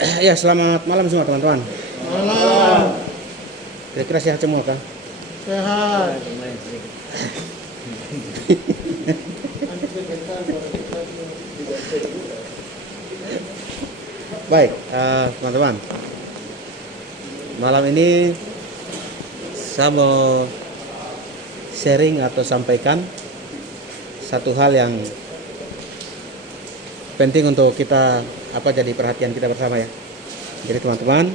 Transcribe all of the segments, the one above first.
Ya, selamat malam semua teman-teman. Malam. Kira-kira sehat semua kan? Sehat. Baik, teman-teman. Malam ini saya mau sharing atau sampaikan satu hal yang penting untuk kita jadi perhatian kita bersama ya. Jadi teman-teman,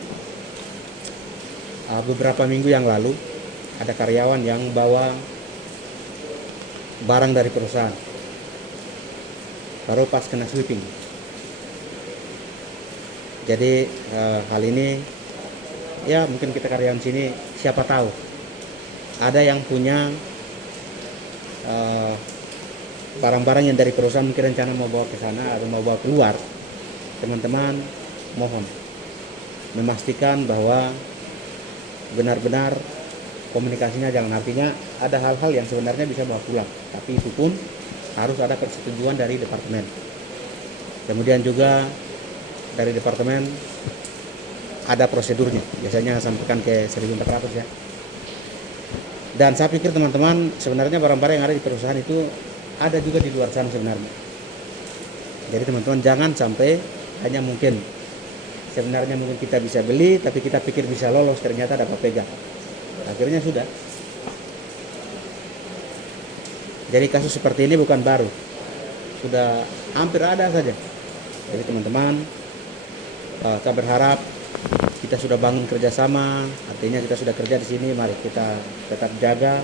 beberapa minggu yang lalu ada karyawan yang bawa barang dari perusahaan, baru pas kena sweeping. Jadi hal ini ya mungkin kita karyawan sini siapa tahu ada yang punya barang-barang yang dari perusahaan mungkin rencana mau bawa ke sana atau mau bawa keluar. Teman-teman mohon memastikan bahwa benar-benar komunikasinya jalan. Artinya ada hal-hal yang sebenarnya bisa bawa pulang, tapi itu pun harus ada persetujuan dari departemen. Kemudian juga dari departemen ada prosedurnya, biasanya sampaikan ke 1400 ya. Dan saya pikir teman-teman, sebenarnya barang-barang yang ada di perusahaan itu ada juga di luar sana sebenarnya. Jadi teman-teman jangan sampai hanya mungkin sebenarnya mungkin kita bisa beli, tapi kita pikir bisa lolos, ternyata dapat pegang. Akhirnya sudah. Jadi kasus seperti ini bukan baru, sudah hampir ada saja. Jadi teman-teman, saya berharap kita sudah bangun kerjasama, artinya kita sudah kerja di sini. Mari kita tetap jaga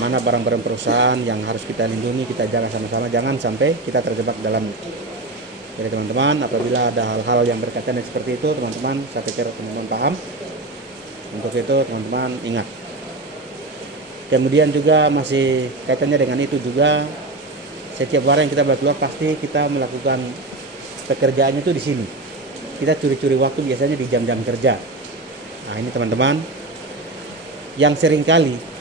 mana barang-barang perusahaan yang harus kita lindungi, kita jaga sama-sama, jangan sampai kita terjebak dalamnya. Jadi teman-teman, apabila ada hal-hal yang berkaitan dengan seperti itu, teman-teman, saya pikir teman-teman paham. Untuk itu teman-teman ingat. Kemudian juga masih kaitannya dengan itu juga, setiap barang yang kita bawa keluar pasti kita melakukan pekerjaannya itu di sini. Kita curi-curi waktu biasanya di jam-jam kerja. Nah ini teman-teman, yang seringkali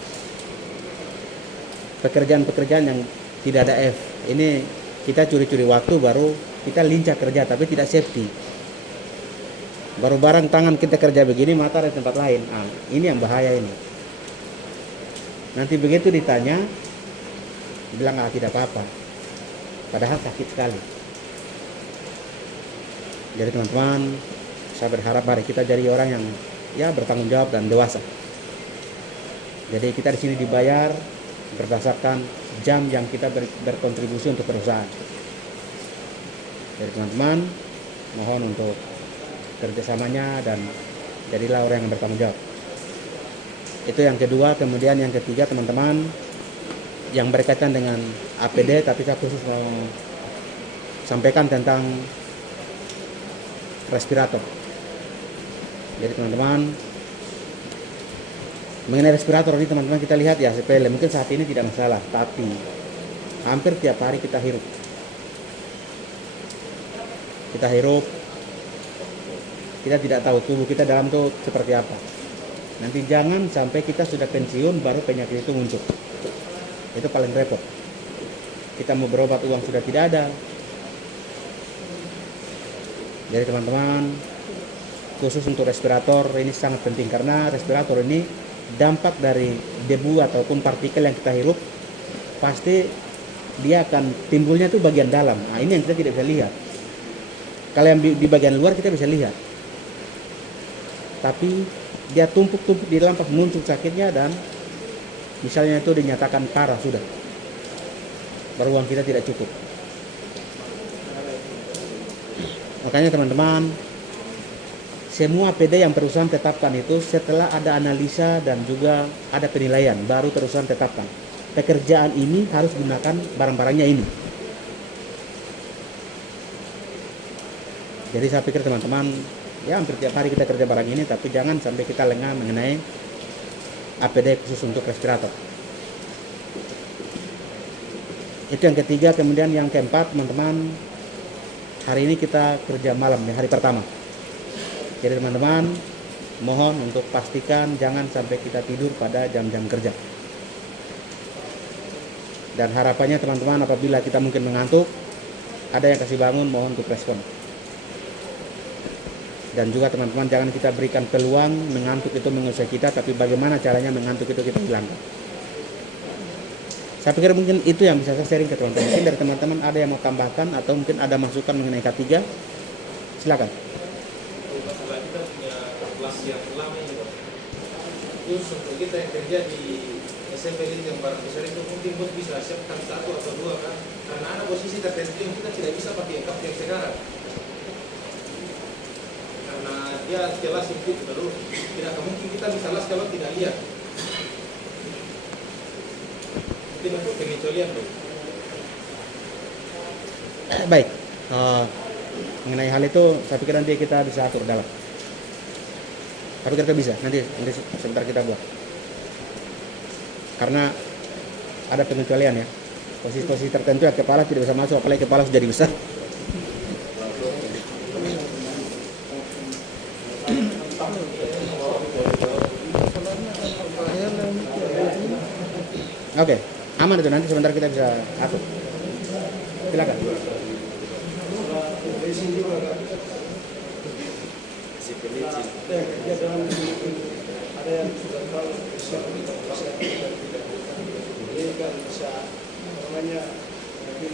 pekerjaan-pekerjaan yang tidak ada F, ini kita curi-curi waktu baru kita lincah kerja tapi tidak safety. Baru barang tangan kita kerja begini, mata di tempat lain. Ini yang bahaya ini. Nanti begitu ditanya, bilang tidak apa-apa, padahal sakit sekali. Jadi teman-teman, saya berharap mari kita jadi orang yang ya bertanggung jawab dan dewasa. Jadi kita di sini dibayar berdasarkan jam yang kita berkontribusi untuk perusahaan. Jadi teman-teman, mohon untuk kerjasamanya dan jadilah orang yang bertanggung jawab. Itu yang kedua. Kemudian yang ketiga teman-teman, yang berkaitan dengan APD, tapi saya khusus mau sampaikan tentang respirator. Jadi teman-teman, mengenai respirator ini teman-teman kita lihat ya sepele, mungkin saat ini tidak masalah, tapi hampir tiap hari kita hirup. Kita tidak tahu tubuh kita dalam itu seperti apa. Nanti jangan sampai kita sudah pensiun baru penyakit itu muncul. Itu paling repot. Kita mau berobat uang sudah tidak ada. Jadi teman-teman, khusus untuk respirator ini sangat penting, karena respirator ini dampak dari debu ataupun partikel yang kita hirup pasti dia akan timbulnya tuh bagian dalam. Nah ini yang kita tidak bisa lihat. Kalau yang di bagian luar kita bisa lihat, tapi dia tumpuk-tumpuk di dalam, pas muncul sakitnya dan misalnya itu dinyatakan parah sudah, baru uang kita tidak cukup. Makanya teman-teman, semua PD yang perusahaan tetapkan itu setelah ada analisa dan juga ada penilaian, baru perusahaan tetapkan pekerjaan ini harus gunakan barang-barangnya ini. Jadi saya pikir teman-teman, ya hampir tiap hari kita kerja barang ini, tapi jangan sampai kita lengah mengenai APD khusus untuk respirator. Itu yang ketiga. Kemudian yang keempat teman-teman, hari ini kita kerja malam ya, hari pertama. Jadi teman-teman, mohon untuk pastikan jangan sampai kita tidur pada jam-jam kerja. Dan harapannya teman-teman, apabila kita mungkin mengantuk, ada yang kasih bangun, mohon untuk respon. Dan juga teman-teman jangan kita berikan peluang mengantuk itu menguasai kita, tapi bagaimana caranya mengantuk itu kita hilangkan. Saya pikir mungkin itu yang bisa saya sharing ke teman-teman. Mungkin dari teman-teman ada yang mau tambahkan atau mungkin ada masukan mengenai K3, silakan. Masalah kita punya kelas yang lama ini, Pak. Terus untuk kita yang kerja di SMP ini yang barang besar itu mungkin bos bisa siapkan 1 atau 2 kan, karena ada posisi tertentu yang kita tidak bisa pakai kap yang sekarang, karena dia jelas itu terus tidak mungkin kita bisa las kalau tidak lihat. Mungkin untuk pengecualian tuh. Baik, mengenai hal itu saya pikir nanti kita bisa atur dalam. Tapi kita bisa nanti sebentar kita buat. Karena ada pengecualian ya. Posisi-posisi tertentu ya kepala tidak bisa masuk, apalagi kepala sudah besar. Oke, aman itu, nanti sebentar kita bisa atur. Silakan. Ada yang sudah tahu bisa ini kan bisa namanya mungkin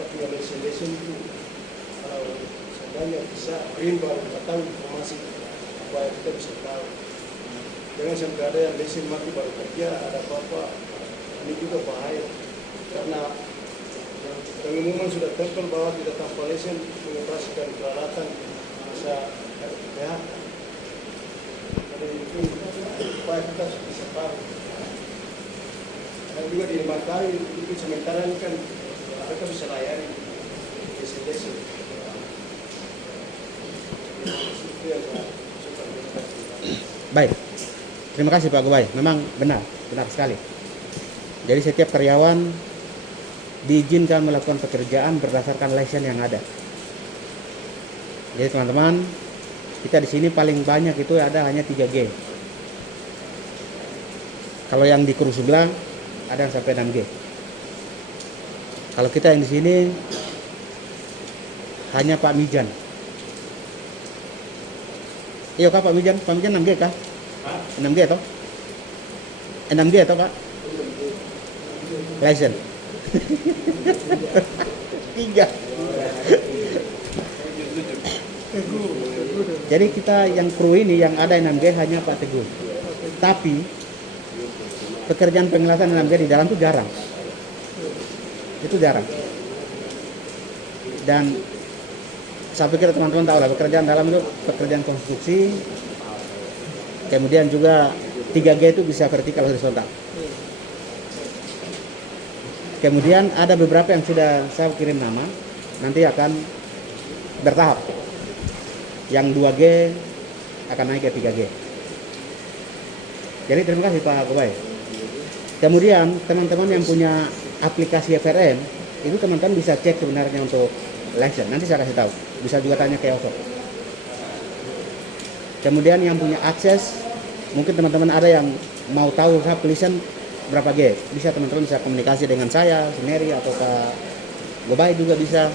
tapi oleh lesson itu kalau sebenarnya bisa rimba tahu informasi supaya kita bisa tahu. Jangan sampai ada yang lesson mati baru kerja, ada apa-apa, ini juga bahaya karena pengumuman sudah tempel bahwa tidak tanpa lesson mengoperasikan peralatan bisa PHK. Jadi itu supaya kita bisa tahu. Dan juga di Makassar itu sementara ini kan mereka bisa layani lesson. Itu yang saya suka. Baik, terima kasih Pak Gubay. Memang benar sekali. Jadi setiap karyawan diizinkan melakukan pekerjaan berdasarkan license yang ada. Jadi teman-teman, kita di sini paling banyak itu ada hanya 3G. Kalau yang di kru sebelah ada yang sampai 6G. Kalau kita yang di sini hanya Pak Mijan. Iya kah Pak Mijan? Pak Mijan 6G kah? 6G toh? 6G toh Pak? License. 3. Jadi kita yang kru ini yang ada 6G hanya Pak Teguh. Tapi pekerjaan pengelasan 6G di dalam itu jarang. Itu jarang. Dan saya pikir teman-teman tahu lah pekerjaan dalam itu pekerjaan konstruksi. Kemudian juga 3G itu bisa vertikal horizontal. Kemudian ada beberapa yang sudah saya kirim nama, nanti akan bertahap. Yang 2G akan naik ke 3G. Jadi terima kasih Pak Gubay. Kemudian teman-teman yang punya aplikasi FRM, itu teman-teman bisa cek sebenarnya untuk license. Nanti saya kasih tahu. Bisa juga tanya ke Yosok. Kemudian yang punya akses, mungkin teman-teman ada yang mau tahu saya license berapa G, bisa teman-teman bisa komunikasi dengan saya, Sineri atau Pak Gubay juga bisa.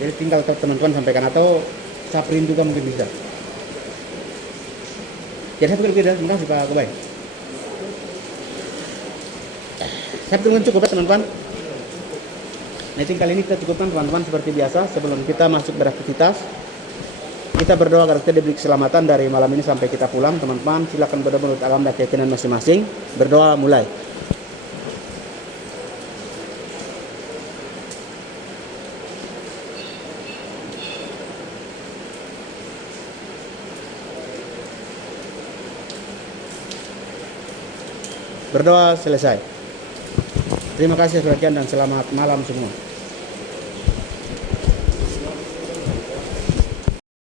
Jadi tinggal teman-teman sampaikan atau Saprin juga mungkin bisa. Jadi saya pikir tidak, terima kasih Pak Gubay. Saya pikir cukup ya teman-teman. Meeting kali ini kita cukupkan teman-teman seperti biasa. Sebelum kita masuk beraktivitas, kita berdoa agar kita diberi keselamatan dari malam ini sampai kita pulang. Teman-teman silakan berdoa menurut agama dan keyakinan masing-masing. Berdoa mulai. Berdoa selesai. Terima kasih sekian dan selamat malam semua.